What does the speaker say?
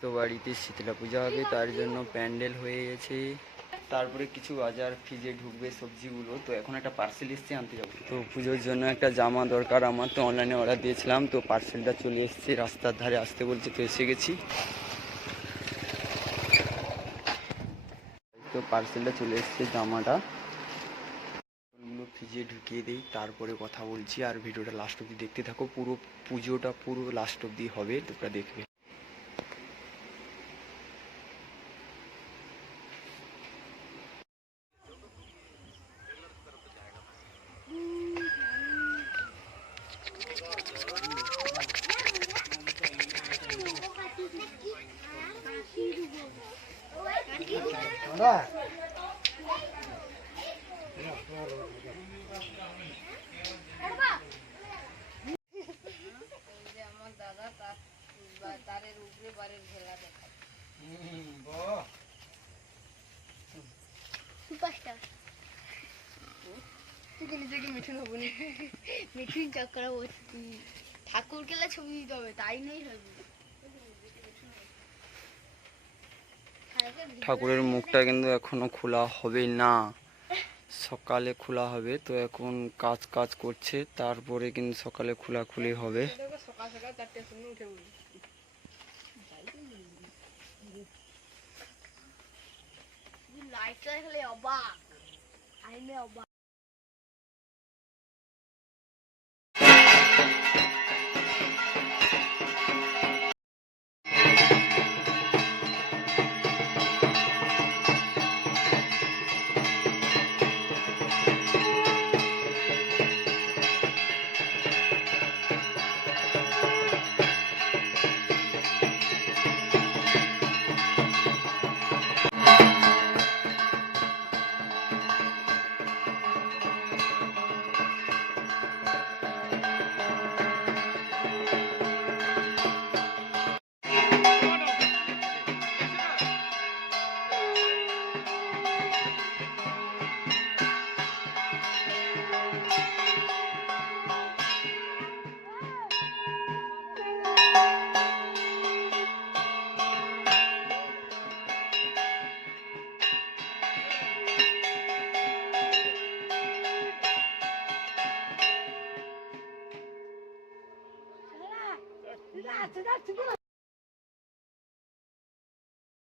তো বাড়িতে শীতলা পূজা হবে, তার জন্য প্যান্ডেল হয়ে গেছে। তারপরে কিছু বাজার ফ্রিজে ঢুকবে সবজিগুলো, তো এখন একটা পার্সেল এসছে আনতে যাব। তো পুজোর জন্য একটা জামা দরকার আমার, তো অনলাইনে অর্ডার দিয়েছিলাম, তো পার্সেলটা চলে এসছে, রাস্তার ধারে আসতে বলছে, তো এসে গেছি। তো পার্সেলটা চলে এসছে জামাটা। ফ্রিজে ঢুকিয়ে দিই তারপরে কথা বলছি আর ভিডিওটা লাস্ট অব্দি দেখতে থাকো। পুরো পুজোটা পুরো লাস্ট অব্দি হবে তোমরা দেখবে। মিঠুন হব না মিঠুন চক্র ঠাকুর গেলে ছবি দিতে হবে তাই নেই হবে ঠাকুরের মুখটা কিন্তু এখনও খোলা হবে না। সকালে খোলা হবে, তো এখন কাজ কাজ করছে, তারপরে কিন্তু সকালে খোলাখুলি হবে। দেখলে অবাক। অবাক। Gila, cerita.